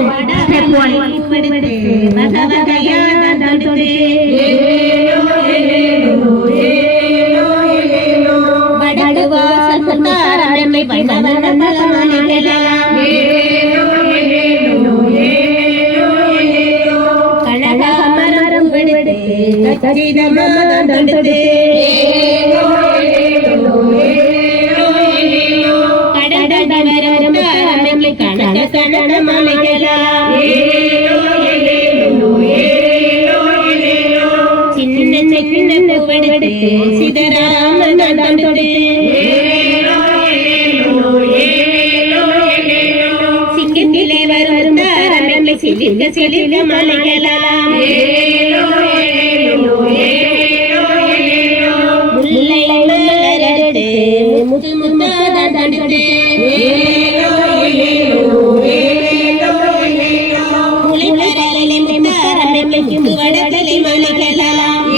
step 1 சிங்கத்திலே வரும் தாரங்களை சிலிர்க்க சிலிர்க்க மலைகளாம் முல்லை மலரடு முத்து முத்தாதான் தடுத்து முளைப்பரலை முத்தாரங்களை வடதலை மலைகளாம்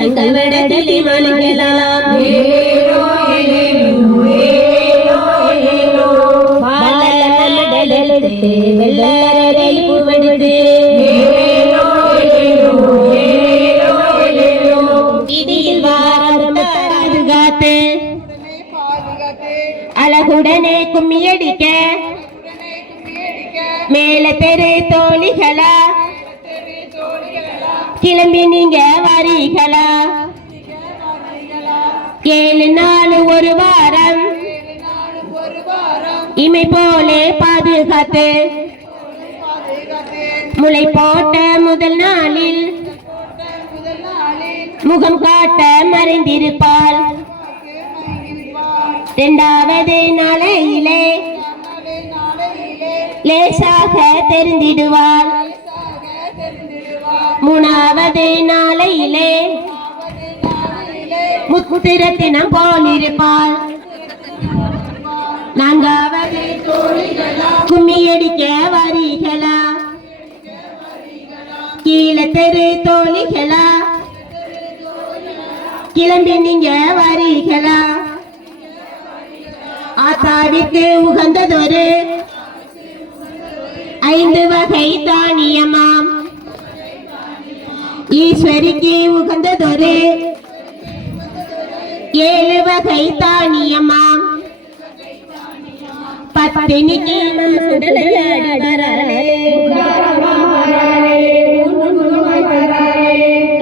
தங்கள் வடதலை மலைகளாம் அழகுடனே கும்மியடிக்க மேல தெரு தோழிகளா கிளம்பி நீங்க வாரீகளா 7 நாள் ஒரு வாரம் இமை போலே பாதுகாத்து முளை போட்ட முதல் நாளில் முகம் காட்ட மறைந்திருப்பாள் 2வது நாளையிலே லேசாக தெரிந்திடுவாள் 3வது நாளையிலே முத்திரத்தினம் போலிருப்பாள் 4வது கும்மியடிக்க வாரீகளா கீழ தெரு தோழிகளா கிளம்பி நீங்க வாரீகளா ஆத்தாவிற்கு உகந்ததொரு 5 வகை தானியமாம் ஈஸ்வரிக்கு உகந்ததொரு 7 வகை தானியமாம் பத்தினிக்கு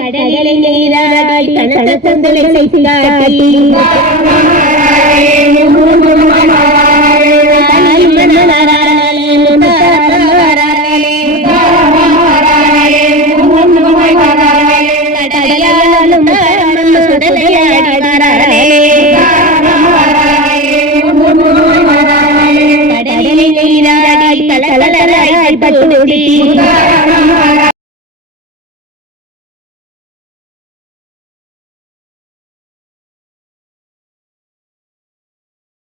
கடலில் நீராடி கனத்த சந்தலை